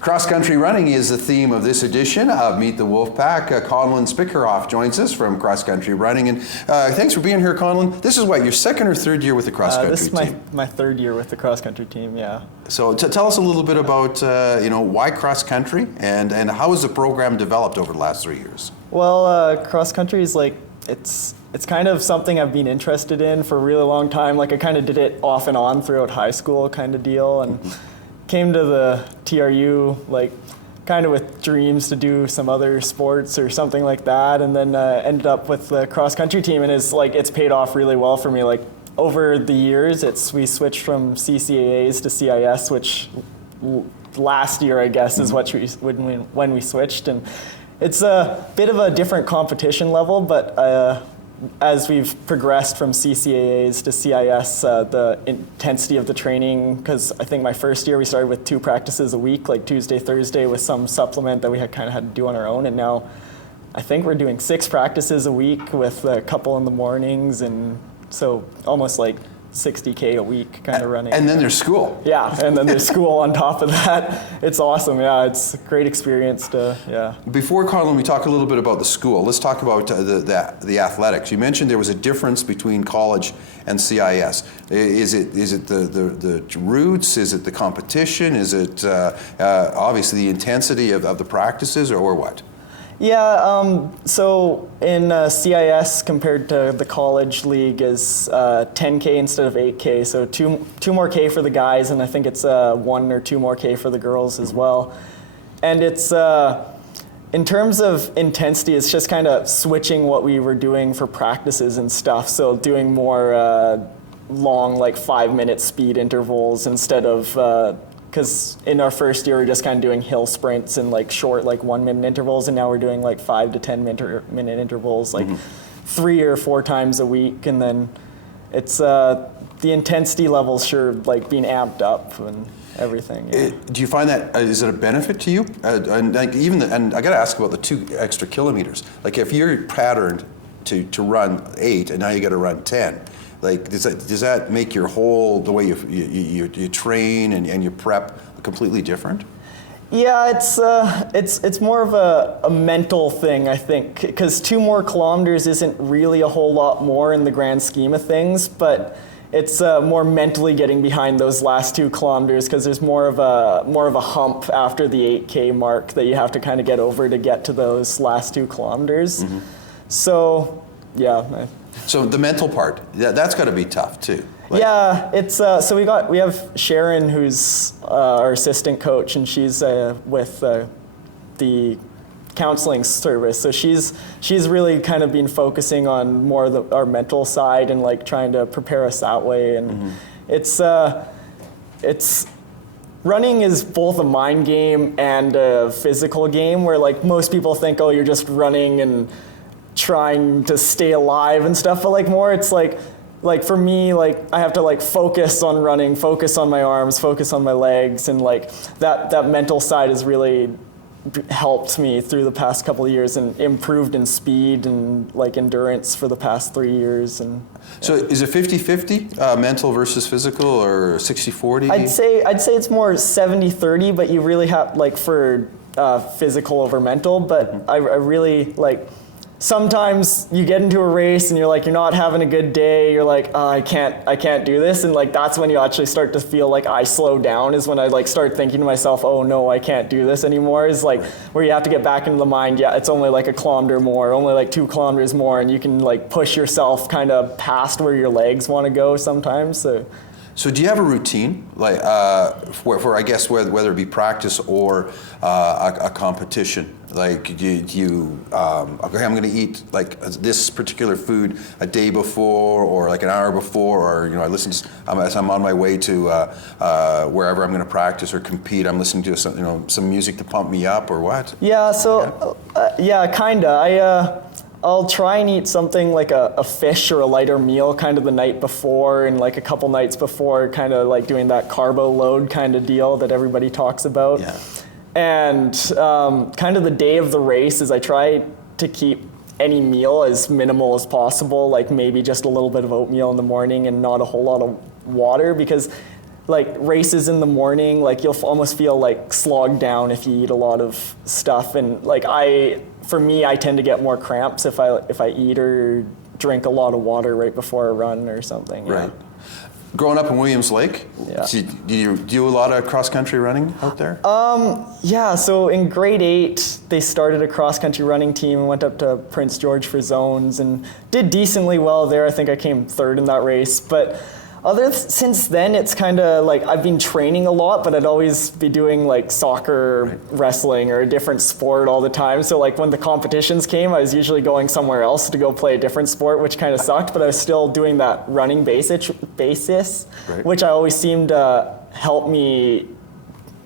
Cross-country running is the theme of this edition of Meet the Wolfpack. Conlan Sprickerhoff joins us from cross-country running. And thanks for being here, Conlan. This is what, your second or third year with the cross-country team? This is my third year with the cross-country team, yeah. So tell us a little bit about why cross-country and how has the program developed over the last 3 years? Well, cross-country is it's kind of something I've been interested in for a really long time. Like I kind of did it off and on throughout high school kind of deal, and came to the TRU kind of with dreams to do some other sports or something like that, and then ended up with the cross-country team, and it's paid off really well for me. Over the years, we switched from CCAAs to CIS, which last year I guess is when we switched, and it's a bit of a different competition level, but as we've progressed from CCAAs to CIS, the intensity of the training, because I think my first year we started with 2 practices a week, like Tuesday, Thursday, with some supplement that we had to do on our own, and now I think we're doing 6 practices a week with a couple in the mornings, and so almost like 60K a week kind of running. And then there's school. Yeah, and then there's school on top of that. It's awesome, yeah, it's a great experience yeah. Before, Conlan, we talk a little bit about the school. Let's talk about the athletics. You mentioned there was a difference between college and CIS. Is it the routes? Is it the competition? Is it obviously the intensity of the practices, or what? Yeah, so in CIS compared to the college league is 10K instead of 8K, so two more K for the guys, and I think it's 1 or 2 more K for the girls as well. And it's, in terms of intensity, it's just kind of switching what we were doing for practices and stuff, so doing more long, 5-minute speed intervals instead of because in our first year, we were just kind of doing hill sprints and short 1-minute intervals, and now we're doing 5 to 10 minute intervals 3 or 4 times a week, and then it's the intensity levels sure being amped up and everything. Yeah. Do you find that is it a benefit to you? And I got to ask about the 2 extra kilometers. If you're patterned to run 8 and now you got to run 10. Does that make your whole, the way you train and you prep completely different? Yeah, it's more of a mental thing, I think, because 2 more kilometers isn't really a whole lot more in the grand scheme of things, but it's more mentally getting behind those last 2 kilometers because there's more of a hump after the 8K mark that you have to kind of get over to get to those last 2 kilometers. Mm-hmm. So, yeah. So the mental part, that's got to be tough too. Yeah, it's so we have Sharon, who's our assistant coach, and she's with the counseling service. So she's really kind of been focusing on more of our mental side and trying to prepare us that way. And it's running is both a mind game and a physical game, where most people think, oh, you're just running and trying to stay alive and stuff, but more it's for me, I have to focus on running, focus on my arms, focus on my legs, and that mental side has really helped me through the past couple of years and improved in speed and endurance for the past 3 years. And so is it 50-50 mental versus physical, or 60-40? I'd say it's more 70-30, but you really have for physical over mental, but I really sometimes you get into a race and you're not having a good day. You're oh, I can't do this, and that's when you actually start to feel I slow down. Is when I start thinking to myself, oh no, I can't do this anymore. Is where you have to get back into the mind. Yeah, it's only a kilometer more, only 2 kilometers more, and you can push yourself kind of past where your legs want to go sometimes. So do you have a routine, for I guess whether it be practice or a competition? Okay, I'm going to eat this particular food a day before, or an hour before, or I listen to, as I'm on my way to wherever I'm going to practice or compete, I'm listening to some music to pump me up, or what? Yeah, so yeah, kinda. I'll try and eat something like a fish or a lighter meal kind of the night before, and a couple nights before, kind of doing that carbo load kind of deal that everybody talks about. Yeah. And kind of the day of the race is I try to keep any meal as minimal as possible, maybe just a little bit of oatmeal in the morning and not a whole lot of water, because like races in the morning, like you'll almost feel like slogged down if you eat a lot of stuff. And like for me, I tend to get more cramps if I eat or drink a lot of water right before a run or something. Right. Growing up in Williams Lake, did you do a lot of cross-country running out there? Yeah, so in grade 8, they started a cross-country running team and went up to Prince George for zones and did decently well there. I think I came 3rd in that race. But since then, it's kind of like I've been training a lot, but I'd always be doing like soccer, wrestling, or a different sport all the time. So like when the competitions came, I was usually going somewhere else to go play a different sport, which kind of sucked, but I was still doing that running basis, which I always seemed to help me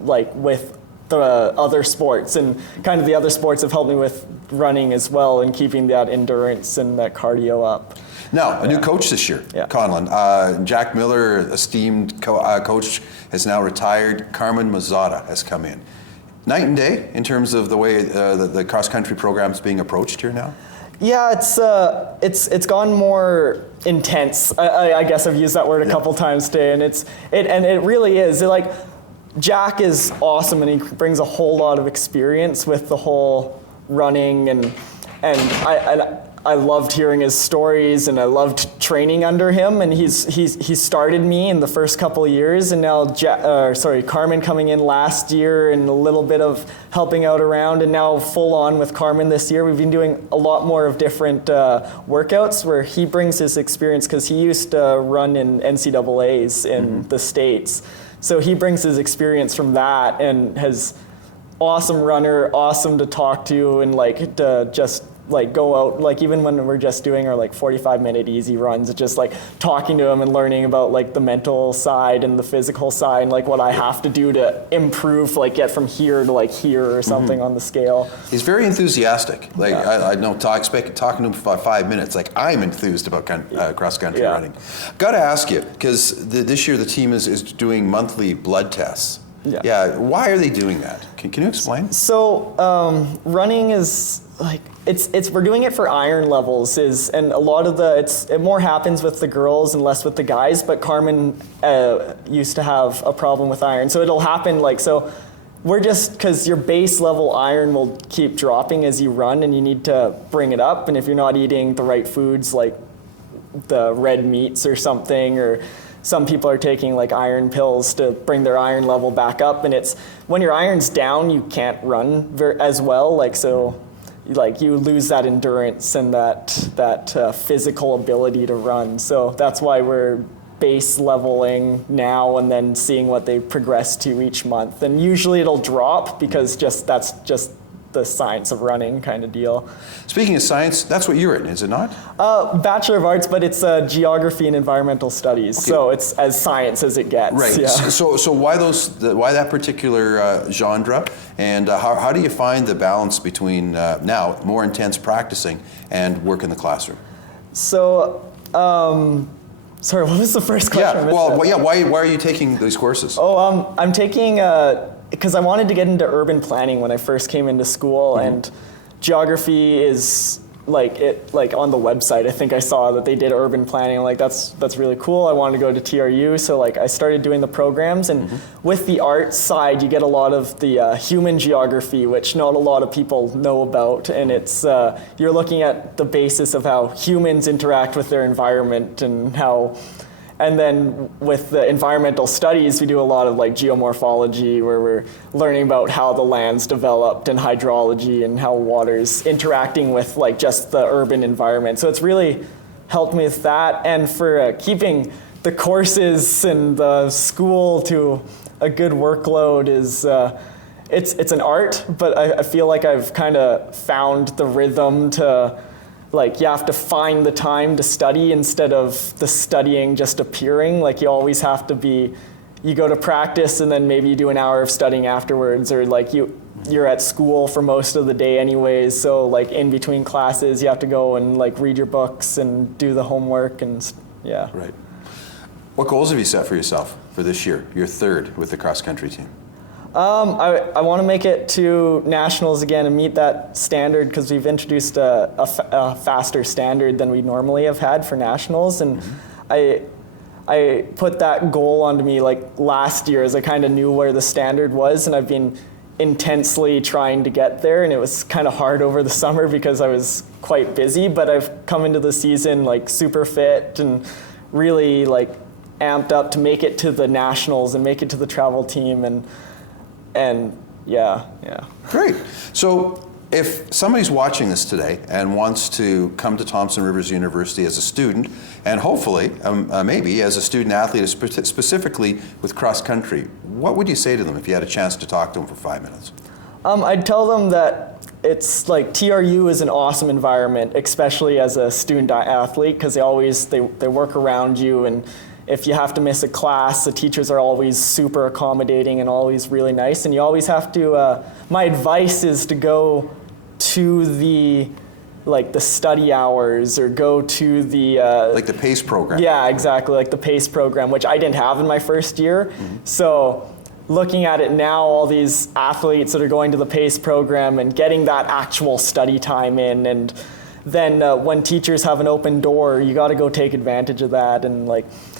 like with the other sports, and kind of the other sports have helped me with running as well and keeping that endurance and that cardio up. Now, a new coach this year, Conlan. Jack Miller, esteemed coach, has now retired. Carmen Mazzata has come in. Night and day in terms of the way the cross-country program is being approached here now? Yeah, it's gone more intense. I guess I've used that word a couple times today, and it really is. Jack is awesome, and he brings a whole lot of experience with the whole running, and I loved hearing his stories, and I loved training under him. And he started me in the first couple of years, and now Carmen coming in last year and a little bit of helping out around, and now full on with Carmen this year. We've been doing a lot more of different workouts where he brings his experience, because he used to run in NCAAs in the States. So he brings his experience from that, and has awesome runner, awesome to talk to, and like to just like go out, like even when we're just doing our like 45-minute easy runs, just like talking to him and learning about like the mental side and the physical side, and like what I have to do to improve, like get from here to like here or something on the scale. He's very enthusiastic. Like I know, talking to him for 5 minutes, like I'm enthused about cross-country running. Got to ask you, because this year the team is doing monthly blood tests. Why are they doing that? Can you explain? So running is like we're doing it for iron levels, and a lot of it more happens with the girls and less with the guys. But Carmen used to have a problem with iron, so it'll happen we're just, because your base level iron will keep dropping as you run, and you need to bring it up. And if you're not eating the right foods, like the red meats or something, or some people are taking like iron pills to bring their iron level back up, and it's when your iron's down, you can't run as well. You lose that endurance and that physical ability to run. So that's why we're base leveling now, and then seeing what they progress to each month. And usually it'll drop, because that's just the science of running kind of deal. Speaking of science, that's what you're in, is it not? Bachelor of Arts, but it's Geography and Environmental Studies, so it's as science as it gets. Right. Yeah. So why that particular genre, and how do you find the balance between now more intense practicing and work in the classroom? So, sorry, what was the first question? Why are you taking these courses? I'm taking because I wanted to get into urban planning when I first came into school, and geography is like on the website. I think I saw that they did urban planning. I'm like, that's really cool. I wanted to go to TRU, so I started doing the programs, and with the art side, you get a lot of the human geography, which not a lot of people know about, and it's you're looking at the basis of how humans interact with their environment, and then with the environmental studies, we do a lot of like geomorphology, where we're learning about how the land's developed, and hydrology, and how water's interacting with like just the urban environment. So it's really helped me with that. And for keeping the courses and the school to a good workload is, it's an art, but I feel like I've kind of found the rhythm to, you have to find the time to study instead of the studying just appearing. You always have to you go to practice, and then maybe you do an hour of studying afterwards, or you're at school for most of the day anyways. So in between classes, you have to go and read your books and do the homework, and yeah. Right. What goals have you set for yourself for this year? You're 3rd with the cross-country team. I want to make it to nationals again and meet that standard, because we've introduced a faster standard than we normally have had for nationals, and I I put that goal onto me like last year, as I kind of knew where the standard was, and I've been intensely trying to get there, and it was kind of hard over the summer because I was quite busy, but I've come into the season like super fit and really like amped up to make it to the nationals and make it to the travel team, and yeah. Great. So if somebody's watching this today and wants to come to Thompson Rivers University as a student, and hopefully maybe as a student athlete, specifically with cross country, what would you say to them if you had a chance to talk to them for 5 minutes? I'd tell them that it's like TRU is an awesome environment, especially as a student athlete, because they work around you, and if you have to miss a class, the teachers are always super accommodating and always really nice, and you always have to, my advice is to go to the study hours, or go to the like the PACE program. Yeah, exactly, like the PACE program, which I didn't have in my first year. Mm-hmm. So looking at it now, all these athletes that are going to the PACE program and getting that actual study time in, and then when teachers have an open door, you got to go take advantage of that, and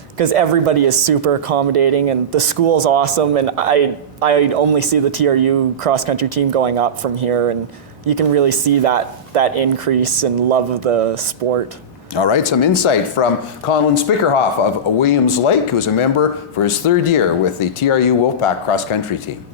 because everybody is super accommodating, and the school's awesome, and I only see the TRU cross-country team going up from here, and you can really see that increase in love of the sport. All right, some insight from Conlan Sprickerhoff of Williams Lake, who's a member for his third year with the TRU WolfPack cross-country team.